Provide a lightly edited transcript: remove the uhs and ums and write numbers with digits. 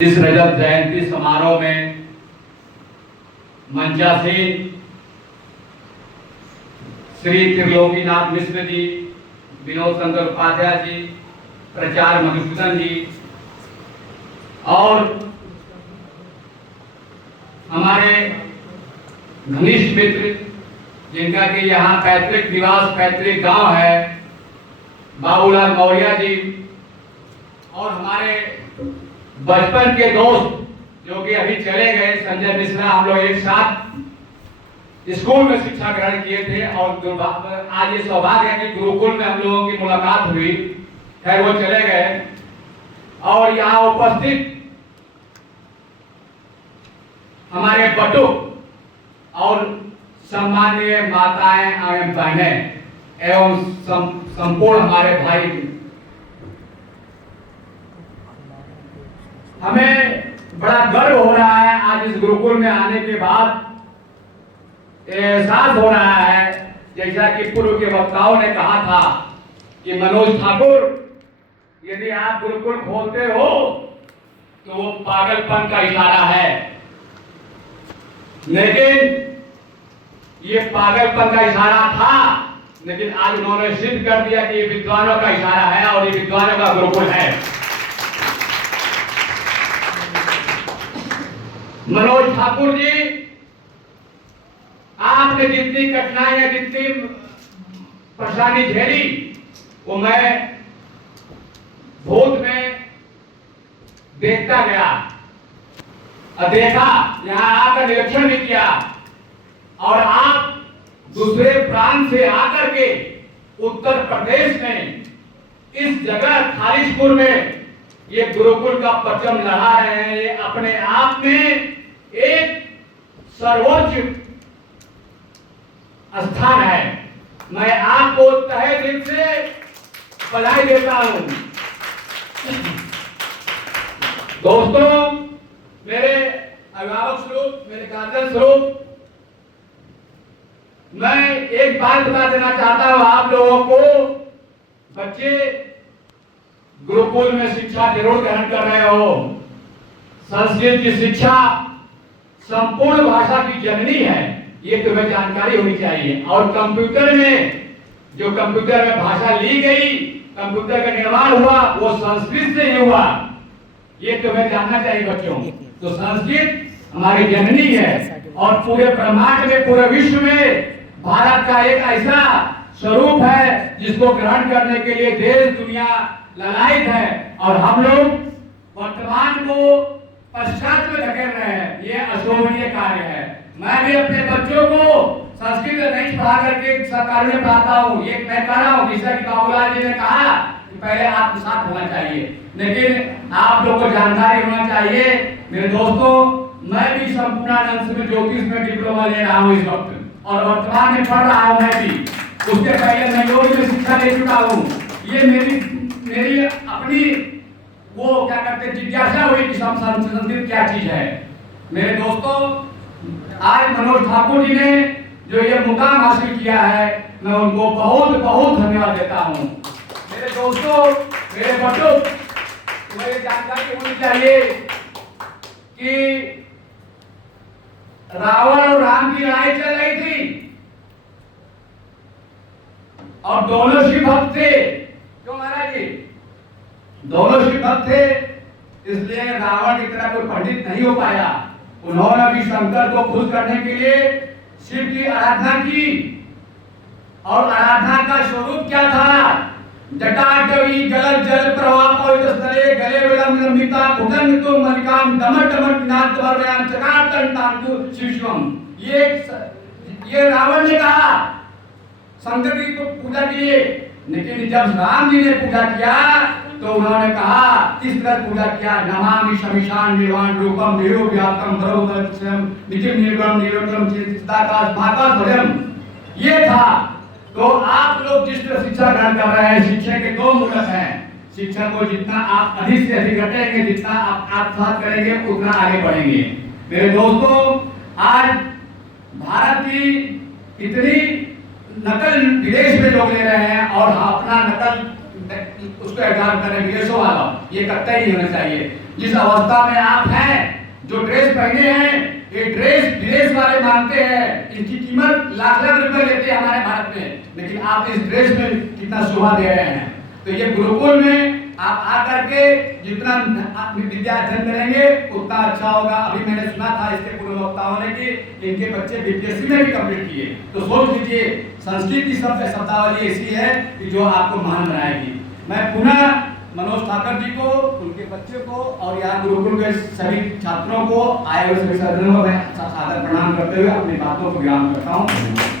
इस रजत जयंती समारोह में मंचासीन श्री त्रिलोकीनाथ मिश्र जी, विनोद शंकर उपाध्याय जी, प्रचार मधुसूदन जी और हमारे घनिष्ठ मित्र जिनका कि यहाँ पैतृक निवास पैतृक गांव है, बाबूलाल मौर्य जी, और हमारे बचपन के दोस्त जो कि अभी चले गए संजय मिश्रा, हम लोग एक साथ स्कूल में शिक्षा ग्रहण किए थे और आज ये सौभाग्य है कि गुरुकुल में हम लोगों की मुलाकात हुई। खैर वो चले गए और यहाँ उपस्थित हमारे बटुक और सम्माननीय माताएं एवं बहनें एवं संपूर्ण हमारे भाई, हमें बड़ा गर्व हो रहा है आज इस गुरुकुल में आने के बाद। एहसास हो रहा है जैसा कि पूर्व के वक्ताओं ने कहा था कि मनोज ठाकुर, यदि आप गुरुकुल खोलते हो तो वो पागलपन का इशारा है, लेकिन ये पागलपन का इशारा था, लेकिन आज उन्होंने सिद्ध कर दिया कि ये विद्वानों का इशारा है और ये विद्वानों का गुरुकुल है। मनोज ठाकुर जी, आपने जितनी कठिनाइयां जितनी परेशानी झेली वो मैं भूत में देखता गया और देखा, यहां आकर निरीक्षण भी किया और आप दूसरे प्रांत से आकर के उत्तर प्रदेश में इस जगह खालिशपुर में ये गुरुकुल का परचम लहरा रहे हैं। ये अपने आप में एक सर्वोच्च स्थान है। मैं आपको तहे दिल से बधाई देता हूं। दोस्तों, मेरे अभिभावक स्वरूप, मेरे गार्जियन स्वरूप, मैं एक बात बता देना चाहता हूं आप लोगों को। बच्चे गुरुकुल में शिक्षा जरूर ग्रहण कर रहे हो। संस्कृत की शिक्षा संपूर्ण भाषा की जननी है, ये तुम्हें जानकारी होनी चाहिए। और कंप्यूटर में, जो कंप्यूटर में भाषा ली गई, कंप्यूटर का निर्माण हुआ, वो संस्कृत से ही हुआ, ये तुम्हें जानना चाहिए बच्चों। तो संस्कृत हमारी जननी है और पूरे ब्रह्मांड में, पूरे विश्व में भारत का एक ऐसा स्वरूप है जिसको ग्रहण करने के लिए देश दुनिया ललायत है और हम लोग वर्तमान को पश्चात में धकेल रहे हैं। ये अशोभनीय कार्य है। मैं भी अपने बच्चों को संस्कृत नहीं पढ़ा करके सरकार में पढ़ाता हूँ। ये मैं कह रहा हूँ, जैसा कि बाबूलाल जी ने कहा कि पहले आत्मसात होना चाहिए, लेकिन आप लोग को जानकारी होना चाहिए। मेरे दोस्तों, मैं भी संपूर्णानंद में ज्योतिष में डिप्लोमा ले रहा हूँ इस वक्त और वर्तमान में पढ़ रहा हूँ। मैं भी उसके पहले मैं योग में शिक्षा ले चुका हूँ। ये मेरी अपनी वो क्या कहते हैं जिज्ञासा हुई कि संस्कृत क्या चीज है। मेरे दोस्तों, आज मनोज ठाकुर जी ने जो ये मुकाम हासिल किया है, मैं उनको बहुत बहुत धन्यवाद देता हूँ। मेरे दोस्तों, मेरे बच्चों, मुझे जानकारी होनी चाहिए कि रावण और राम की लड़ाई चल रही थी और दोनों शिव भक्त थे। क्यों महाराज जी? दोनों शिव भक्त थे, इसलिए रावण की तरह कोई पंडित नहीं हो पाया। उन्होंने भी शंकर को खुश करने के लिए शिव की आराधना की और आराधना का स्वरूप क्या था? जटाटवी जल जल प्रवाह पवित्र स्थले गले विलंब नमिता भुजंग तो मलिकाम दमट दमट नाद वर्वयाम चकाटन तांतु शिवम। ये रावण ने कहा शंकर जी को पूजा के लिए, लेकिन जब राम जी ने पूजा किया तो उन्होंने कहा, किस तरह पूजा किया? नमामि शमिशान निर्वाण रूपम देव व्यापकम ब्रह्मवत्सम नितिम निर्गुणम निरंतरम चिदाकाश भाकाश भजम। ये था। तो आप लोग जिस तरह शिक्षा ग्रहण कर रहे हैं, शिक्षा के दो मूलक हैं। शिक्षा को जितना आप अधिक से अधिक रटेंगे, जितना आप आत्मसात करेंगे, उतना आगे बढ़ेंगे। मेरे दोस्तों, आज भारत की इतनी नकल विदेश में लोग ले रहे हैं और अपना नकल उसको एग्जाम करें विदेशों वाला, ये कतई नहीं होना चाहिए। जिस अवस्था में आप हैं, जो ड्रेस पहने हैं, ये ड्रेस विदेश वाले मानते हैं, इसकी कीमत लाख लाख रुपए लेते हैं हमारे भारत में, लेकिन आप इस ड्रेस में कितना शोभा दे रहे हैं। तो ये गुरुकुल में आप आकर के जितना विद्या अध्ययन करेंगे उतना अच्छा होगा। अभी मैंने सुना था इसके पूर्व वक्ताओं ने कि इनके बच्चे बीपीएससी में भी कंप्लीट किए, तो सोच लीजिए संस्कृत की शब्दावली ऐसी है कि जो आपको महान बनाएगी। मैं पुनः मनोज ठाकर जी को, उनके बच्चे को और यहाँ गुरुकुल के सभी छात्रों को, आए हुए सभी सज्जनों को मैं सादर प्रणाम करते हुए अपनी बातों को विराम करता हूँ।